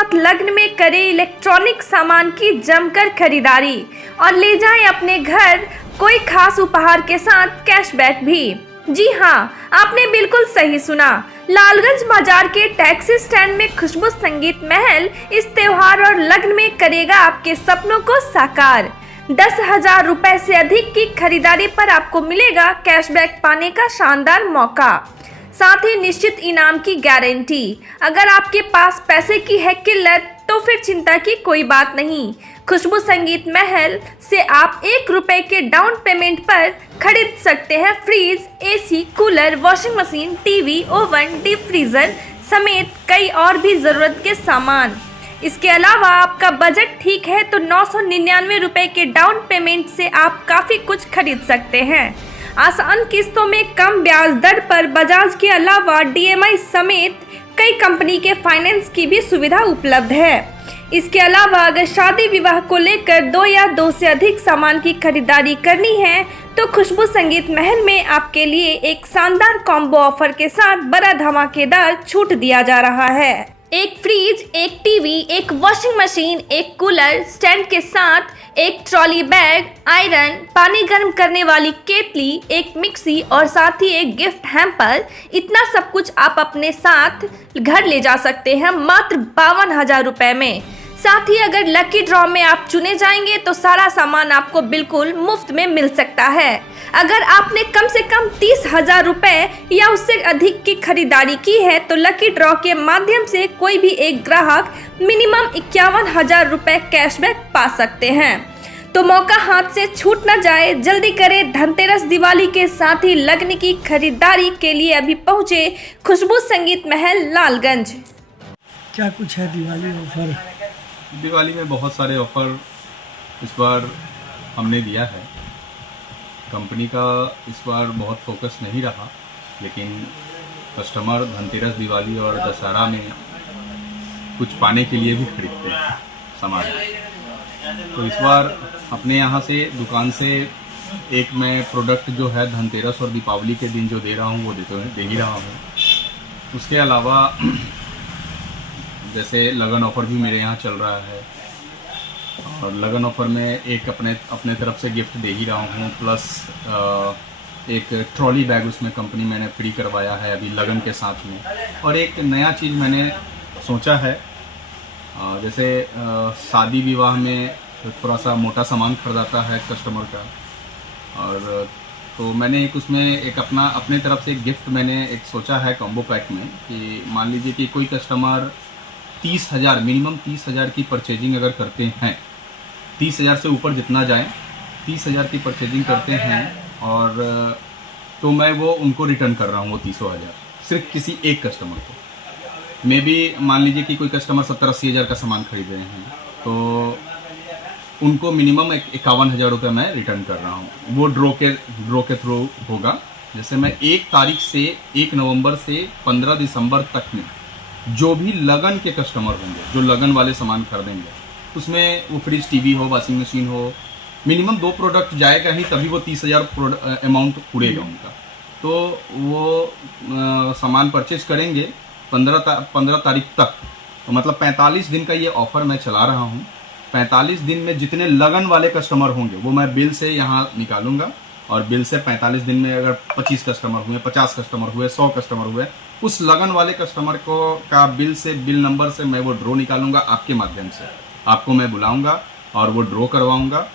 साथ लग्न में करें इलेक्ट्रॉनिक सामान की जमकर खरीदारी और ले जाएं अपने घर कोई खास उपहार के साथ कैशबैक भी। जी हाँ, आपने बिल्कुल सही सुना। लालगंज बाजार के टैक्सी स्टैंड में खुशबू संगीत महल इस त्योहार और लग्न में करेगा आपके सपनों को साकार। 10,000 रुपए से अधिक की खरीदारी पर आपको मिलेगा कैशबैक पाने का शानदार मौका, साथ ही निश्चित इनाम की गारंटी। अगर आपके पास पैसे की है किल्लत तो फिर चिंता की कोई बात नहीं। खुशबू संगीत महल से आप 1 रुपए के डाउन पेमेंट पर खरीद सकते हैं fridge, AC, cooler, washing machine, TV, oven, deep freezer समेत कई और भी जरूरत के सामान। इसके अलावा आपका बजट ठीक है तो 999 रुपए के डाउन पेमेंट से आप काफ़ी कुछ खरीद सकते हैं। आसान किस्तों में कम ब्याज दर पर बजाज के अलावा DMI समेत कई कंपनी के फाइनेंस की भी सुविधा उपलब्ध है। इसके अलावा अगर शादी विवाह को लेकर 2 या 2 से अधिक सामान की खरीदारी करनी है तो खुशबू संगीत महल में आपके लिए एक शानदार कॉम्बो ऑफर के साथ बड़ा धमाकेदार छूट दिया जा रहा है। एक फ्रिज, एक टीवी, एक वॉशिंग मशीन, एक कूलर स्टैंड के साथ एक ट्रॉली बैग, आयरन, पानी गर्म करने वाली केतली, एक मिक्सी और साथ ही एक गिफ्ट हैम्पर। इतना सब कुछ आप अपने साथ घर ले जा सकते हैं मात्र 52,000 रुपए में। साथ ही अगर लकी ड्रॉ में आप चुने जाएंगे तो सारा सामान आपको बिल्कुल मुफ्त में मिल सकता है। अगर आपने कम से कम 30,000 रुपए या उससे अधिक की खरीदारी की है तो लकी ड्रॉ के माध्यम से कोई भी एक ग्राहक मिनिमम 51,000 रुपए कैशबैक पा सकते हैं। तो मौका हाथ से छूट न जाए, जल्दी करें। धनतेरस, दिवाली के साथ ही लग्न की खरीदारी के लिए अभी पहुंचे खुशबू संगीत महल लालगंज। क्या कुछ है दिवाली ऑफर? दिवाली में बहुत सारे ऑफ़र इस बार हमने दिया है। कंपनी का इस बार बहुत फोकस नहीं रहा, लेकिन कस्टमर धनतेरस, दिवाली और दशहरा में कुछ पाने के लिए भी खरीदते हैं सामान। तो इस बार अपने यहाँ से दुकान से एक मैं प्रोडक्ट जो है धनतेरस और दीपावली के दिन जो दे रहा हूँ वो दे ही रहा हूँ। उसके अलावा जैसे लगन ऑफ़र भी मेरे यहाँ चल रहा है और लगन ऑफ़र में एक अपने तरफ से गिफ्ट दे ही रहा हूँ, प्लस एक ट्रॉली बैग उसमें कंपनी मैंने फ्री करवाया है अभी लगन के साथ में। और एक नया चीज़ मैंने सोचा है, जैसे शादी विवाह में थोड़ा सा मोटा सामान खरीदाता है कस्टमर का, और तो मैंने एक उसमें एक अपने तरफ से एक गिफ्ट मैंने एक सोचा है कॉम्बो पैक में कि मान लीजिए कि कोई कस्टमर 30,000 मिनिमम 30,000 की परचेजिंग अगर करते हैं, 30,000 से ऊपर जितना जाए 30,000 की परचेजिंग करते हैं और तो मैं वो उनको रिटर्न कर रहा हूँ वो 30,000 सिर्फ किसी एक कस्टमर को। मे भी मान लीजिए कि कोई कस्टमर 70-80 हज़ार का सामान खरीद रहे हैं तो उनको मिनिमम 51,000 रुपये मैं रिटर्न कर रहा हूँ। वो ड्रॉ के थ्रू होगा। जैसे मैं 1 तारीख से 1 नवंबर से 15 दिसंबर तक में जो भी लगन के कस्टमर होंगे, जो लगन वाले सामान खरीदेंगे, उसमें वो फ्रिज, टीवी हो, वॉशिंग मशीन हो, मिनिमम 2 प्रोडक्ट जाएगा ही तभी वो 30,000 अमाउंट उड़ेगा उनका। तो वो सामान परचेज करेंगे 15 तारीख तक, तो मतलब 45 दिन का ये ऑफ़र मैं चला रहा हूँ। 45 दिन में जितने लगन वाले कस्टमर होंगे वो मैं बिल से यहाँ निकालूंगा और बिल से 45 दिन में अगर 25 कस्टमर हुए, 50 कस्टमर हुए, 100 कस्टमर हुए, उस लगन वाले कस्टमर को का बिल नंबर से मैं वो ड्रॉ निकालूंगा आपके माध्यम से। आपको मैं बुलाऊंगा और वो ड्रॉ करवाऊंगा।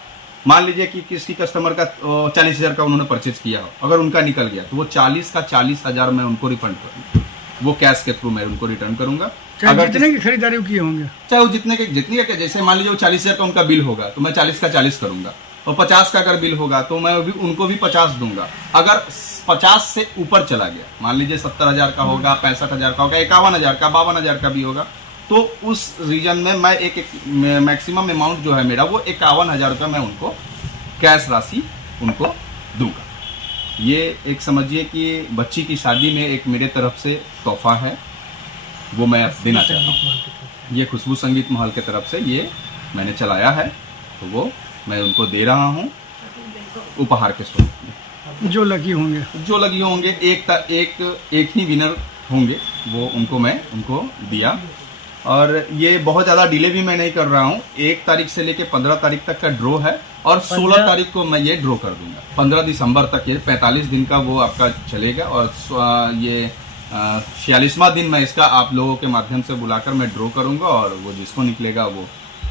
मान लीजिए कि किसी कस्टमर का 40,000 का उन्होंने परचेज किया हो, अगर उनका निकल गया तो वो 40 का 40,000 मैं उनको रिफंड करूँगा, वो कैश के थ्रू मैं उनको रिटर्न करूँगा। चाहे जितने की खरीदारी किए होंगे, चाहे वो जितने के जैसे मान लीजिए वो 40,000 का उनका बिल होगा तो मैं 40 का 40 करूँगा, और 50 का अगर बिल होगा तो मैं भी उनको भी 50 दूंगा। अगर 50 से ऊपर चला गया, मान लीजिए 70,000 का होगा, 65,000 का होगा, 51,000 का, 52,000 का भी होगा, तो उस रीजन में मैं एक मैक्सिमम अमाउंट जो है मेरा वो 51,000 रुपये मैं उनको कैश राशि उनको दूंगा। ये एक समझिए कि बच्ची की शादी में एक मेरे तरफ से तोहफा है, वो मैं देना चाहता हूँ। ये खुशबू संगीत महल के तरफ से ये मैंने चलाया है, तो वो मैं उनको दे रहा हूँ उपहार के स्वरूप में। जो लगी होंगे एक ही विनर होंगे, वो उनको मैं उनको दिया और ये बहुत ज़्यादा डिले भी मैं नहीं कर रहा हूँ। 1 तारीख से लेके 15 तारीख तक का ड्रॉ है और 16 तारीख को मैं ये ड्रॉ कर दूंगा। 15 दिसंबर तक ये 45 दिन का वो आपका चलेगा और ये 46वां दिन मैं इसका आप लोगों के माध्यम से बुलाकर मैं ड्रॉ करूंगा और वो जिसको निकलेगा वो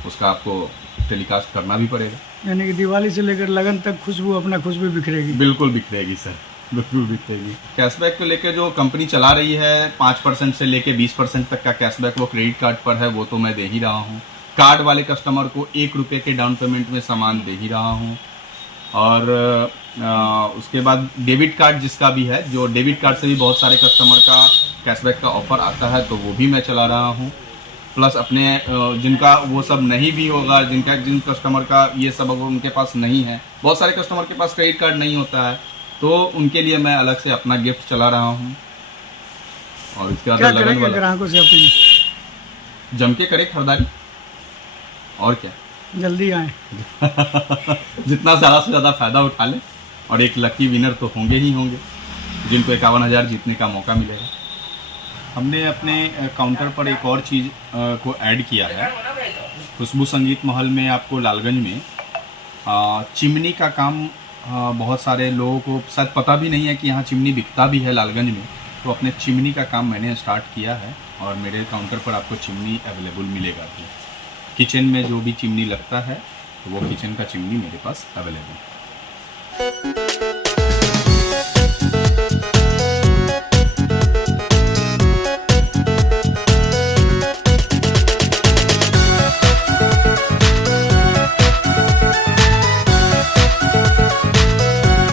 उसका आपको टेलीकास्ट करना भी पड़ेगा। यानी कि दिवाली से लेकर लगन तक खुशबू अपना खुशबू बिखरेगी। बिल्कुल बिखरेगी सर, बिल्कुल बिखरेगी। कैशबैक को लेकर जो कंपनी चला रही है 5% से लेकर 20% तक का कैशबैक वो क्रेडिट कार्ड पर है, वो तो मैं दे ही रहा हूँ। कार्ड वाले कस्टमर को 1 रुपये के डाउन पेमेंट में सामान दे ही रहा हूँ। और उसके बाद डेबिट कार्ड जिसका भी है, जो डेबिट कार्ड से भी बहुत सारे कस्टमर का कैशबैक का ऑफर आता है तो वो भी मैं चला रहा हूँ। प्लस अपने जिनका वो सब नहीं भी होगा, जिन कस्टमर का ये सब उनके पास नहीं है, बहुत सारे कस्टमर के पास क्रेडिट कार्ड नहीं होता है, तो उनके लिए मैं अलग से अपना गिफ्ट चला रहा हूँ। और इसके बाद क्या करेंगे ग्राहकों से अपील? जम के करे खरीदारी और क्या, जल्दी आए। जितना ज़्यादा से ज़्यादा फ़ायदा उठा लें और एक लकी विनर तो होंगे ही होंगे जिनको 51,000 जीतने का मौका मिलेगा। हमने अपने काउंटर पर एक और चीज़ को ऐड किया है। खुशबू संगीत महल में आपको लालगंज में चिमनी का काम बहुत सारे लोगों को शायद पता भी नहीं है कि यहाँ चिमनी बिकता भी है लालगंज में, तो अपने चिमनी का काम मैंने स्टार्ट किया है और मेरे काउंटर पर आपको चिमनी अवेलेबल मिलेगा। किचन में जो भी चिमनी लगता है तो वो किचन का चिमनी मेरे पास अवेलेबल है।